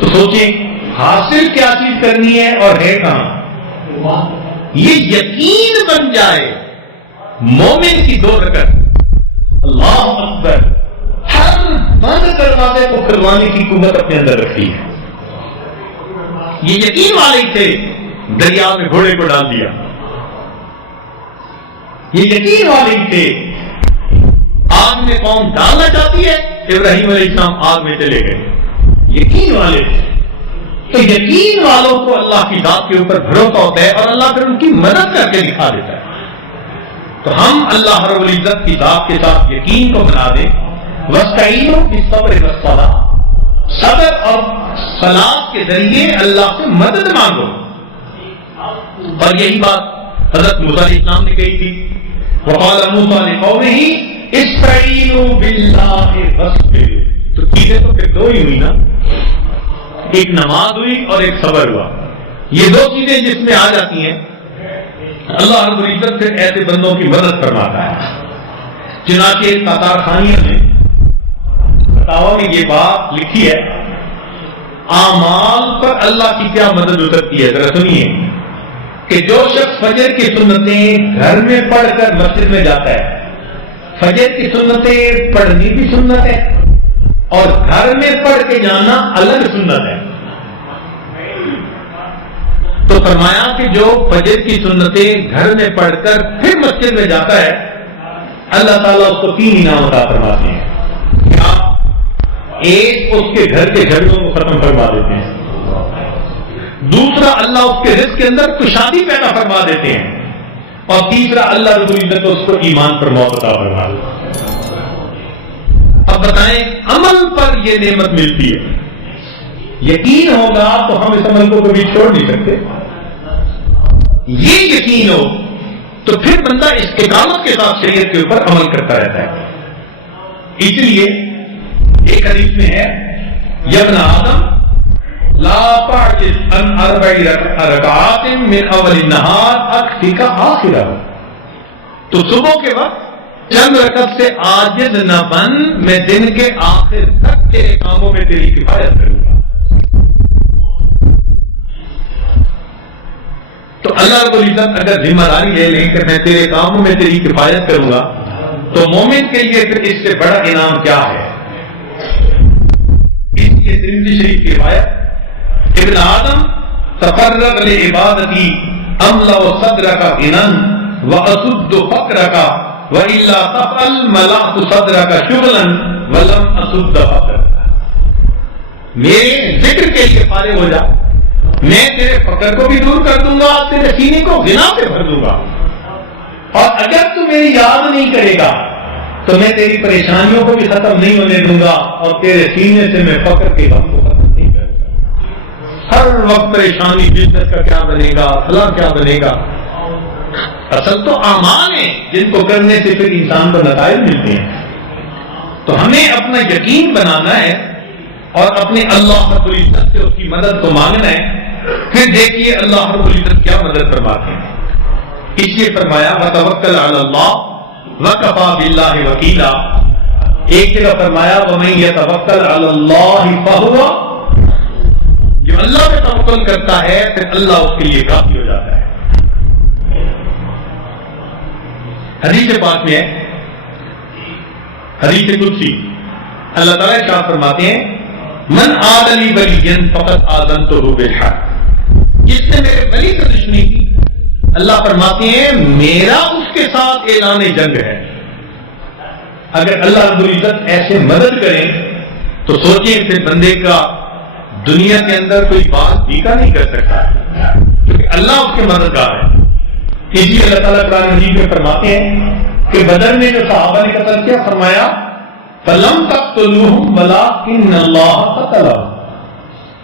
تو سوچیں حاصل کیا چیز کرنی ہے اور ہے کہاں. یہ یقین بن جائے مومن کی 2 رکعت اللہ اکبر ہر بند دروازے کو کھلوانے کی قوت اپنے اندر رکھی ہے. یہ یقین والے تھے دریا میں گھوڑے کو ڈال دیا. یہ یقین والے تھے آگ میں قوم ڈالنا چاہتی ہے, ابراہیم علیہ السلام آگ میں چلے گئے. یقین والے تھے. تو یقین والوں کو اللہ کی ذات کے اوپر بھروسہ ہوتا ہے اور اللہ پھر ان کی مدد کر کے دکھا دیتا ہے. تو ہم اللہ رب العزت کی ذات کے ساتھ یقین کو بنا دیں. وَاسْتَعِينُوا بِالصَّبْرِ وَالصَّلَاةِ, صبر اور صلاۃ کے ذریعے اللہ سے مدد مانگو. اور یہی بات حضرت موسیٰ علیہ السلام نے کہی تھی. وَقَالَ مُوسَىٰ لِقَوْمِهِ اسْتَعِينُوا بِاللَّهِ وَاصْبِرُوا. تو چیزیں تو پھر 2 ہی ہوئی نا, ایک نماز ہوئی اور ایک صبر ہوا. یہ 2 چیزیں جس میں آ جاتی ہیں اللہ رب العزت سے ایسے بندوں کی مدد فرماتا ہے. چنانچہ تاتار خانیہ نے فتاوی میں یہ بات لکھی ہے, اعمال پر اللہ کی کیا مدد اترتی ہے. ذرا سنیے کہ جو شخص فجر کی سنتیں گھر میں پڑھ کر مسجد میں جاتا ہے, فجر کی سنتیں پڑھنی بھی سنت ہے اور گھر میں پڑھ کے جانا الگ سنت ہے. تو فرمایا کہ جو فجر کی سنتیں گھر میں پڑھ کر پھر مسجد میں جاتا ہے اللہ تعالیٰ اس کو 3 انعام عطا فرماتے ہیں. کیا؟ ایک, اس کے گھر کے جھگڑوں کو ختم فرما دیتے ہیں. دوسرا, اللہ اس کے رزق کے اندر کشادی پیدا فرما دیتے ہیں. اور تیسرا, اللہ رب العزت اس کو ایمان پر موت عطا فرما دیتے ہیں. اب بتائیں, عمل پر یہ نعمت ملتی ہے. یقین ہوگا تو ہم اس عمل کو کبھی چھوڑ نہیں سکتے. یہ یقین ہو تو پھر بندہ استقامت کے ساتھ شریعت کے اوپر عمل کرتا رہتا ہے. اس لیے ایک حدیث میں ہے, یا ابن آدم لا تعجز عن 4 رکعات من اول النہار اکفک آخرہ. تو صبح کے وقت چند رکعت سے عاجز نہ بن, میں دن کے آخر تک تیرے کاموں میں تیری کفایت کروں گا. تو اللہ رب العزت اگر ذمہ داری لے لیں کہ میں تیرے کاموں میں تیری کفایت کروں گا, تو مومن کے لیے پھر اس سے بڑا انعام کیا ہے. اس لیے ترمذی شریف کی روایت, ابن آدم تفرغ لعبادتی املا صدرک غنا واسد فقرک والا تفعل ملأت صدرک شغلا ولم اسد فقرک. میرے ذکر کے لیے فارغ ہو جا, میں تیرے فقر کو بھی دور کر دوں گا, تیرے سینے کو غنا سے بھر دوں گا. اور اگر تو میری یاد نہیں کرے گا تو میں تیری پریشانیوں کو بھی ختم نہیں ہونے دوں گا, اور تیرے سینے سے میں فقر کے غم کو ختم نہیں کروں گا. ہر وقت پریشانی, بزنس کا کیا بنے گا, فلاں کیا بنے گا. اصل تو اعمال ہیں جن کو کرنے سے پھر انسان کو نتائج ملتے ہیں. تو ہمیں اپنا یقین بنانا ہے اور اپنے اللہ رب العزت سے اس کی مدد کو مانگنا ہے. پھر دیکھیے اللہ رب العزت کیا مدد فرماتے ہیں. اس لیے فرمایا وتوکل علی اللہ وکفی باللہ وکیلا. ایک جگہ فرمایا ومن یتوکل علی اللہ فہو, جو اللہ پہ توکل کرتا ہے پھر اللہ اس کے لیے کافی ہو جاتا ہے. حدیث پاک میں ہے, حدیث قدسی, اللہ تعالیٰ ارشاد فرماتے ہیں من عاد لی ولیا فقد آذنتہ بالحرب. جس نے میرے ولی سے دشمنی کی, اللہ فرماتے ہیں میرا اس کے ساتھ اعلان جنگ ہے. اگر اللہ رب العزت ایسے مدد کریں تو سوچیں پھر بندے کا دنیا کے اندر کوئی بات بیکا نہیں کر سکتا, کیونکہ اللہ اس کے مددگار ہے. اس لیے اللہ تعالیٰ قرآن مجید میں فرماتے ہیں کہ بدر میں جو صحابہ نے قتل کیا, فرمایا فلم تقتلوہم ولکن اللہ قتلہم.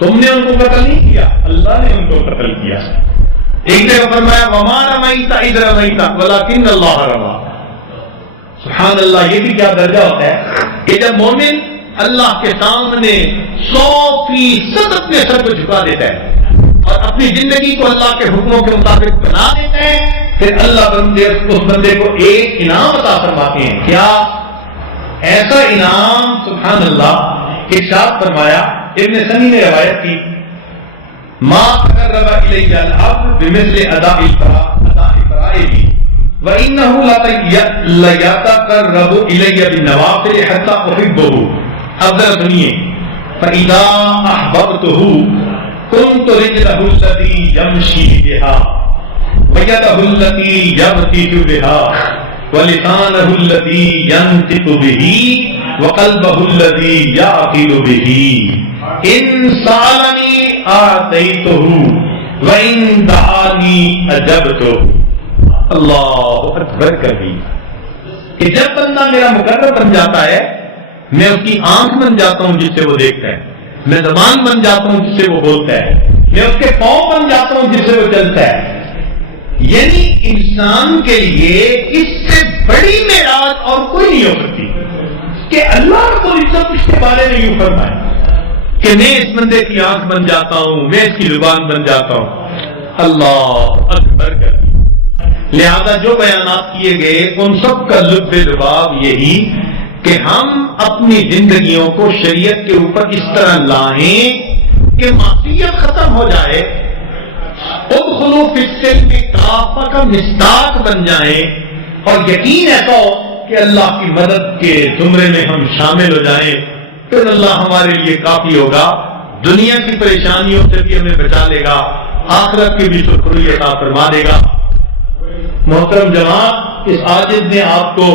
تم نے ان کو قتل نہیں کیا, اللہ نے ان کو قتل کیا. ایک جگہ فرمایا وما رمیت اذ رمیت ولکن اللہ رمی. سبحان اللہ, یہ بھی کیا درجہ ہوتا ہے کہ جب مومن اللہ کے سامنے 100% اپنے سر کو جھکا دیتا ہے اور اپنی زندگی کو اللہ کے حکموں کے مطابق بنا دیتا ہے, پھر اللہ اس بندے کو ایک انعام عطا فرماتے ہیں. کیا ایسا انعام, سبحان اللہ, ارشاد فرمایا ابن سنی نے روایت کی ما تقرب الی العبد بمثل اداء الفرائض وانه ليتقرب الي بالنوافل حتى احبه. اب ذرا سنیے فاذا احببته كنت رجله الذي يمشي بها ويده التي يبطش بها ولسانه الذي ينطق به وقلبه الذي يعقل به ان سألني اعطيته وان دعاني اجبته. اللہ اکبر کبھی کہ جب بندہ میرا مقرر بن جاتا ہے میں اس کی آنکھ بن جاتا ہوں جس سے وہ دیکھتا ہے، میں زبان بن جاتا ہوں جس سے وہ بولتا ہے، میں اس کے پاؤں بن جاتا ہوں جس سے وہ چلتا ہے. یعنی انسان کے لیے اس سے بڑی معراج اور کوئی نہیں ہو سکتی کہ اللہ رب العزت اس کے بارے میں یوں فرمائے کہ میں اس بندے کی آنکھ بن جاتا ہوں، میں اس کی زبان بن جاتا ہوں. اللہ اکبر کر. لہذا جو بیانات کیے گئے ان سب کا لب لباب یہی کہ ہم اپنی زندگیوں کو شریعت کے اوپر اس طرح لائیں کہ معصیت ختم ہو جائے، ادخلوا فی السلم کافہ کا مصداق بن جائیں، اور یقین ایسا ہو کہ اللہ کی مدد کے زمرے میں ہم شامل ہو جائیں. پھر اللہ ہمارے لیے کافی ہوگا، دنیا کی پریشانیوں سے بھی ہمیں بچا لے گا، آخرت کی بھی سرخروئی عطا فرما دے گا. محترم جماعت، اس عاجز نے آپ کو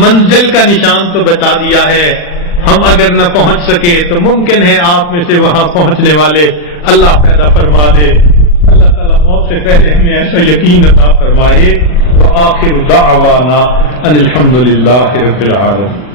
منزل کا نشان تو بتا دیا ہے، ہم اگر نہ پہنچ سکے تو ممکن ہے آپ میں سے وہاں پہنچنے والے اللہ پیدا فرما دے. اللہ تعالیٰ موت سے پہلے ہمیں ایسا یقین عطا فرمائے. وآخر دعوانا ان الحمد للہ رب العالمین.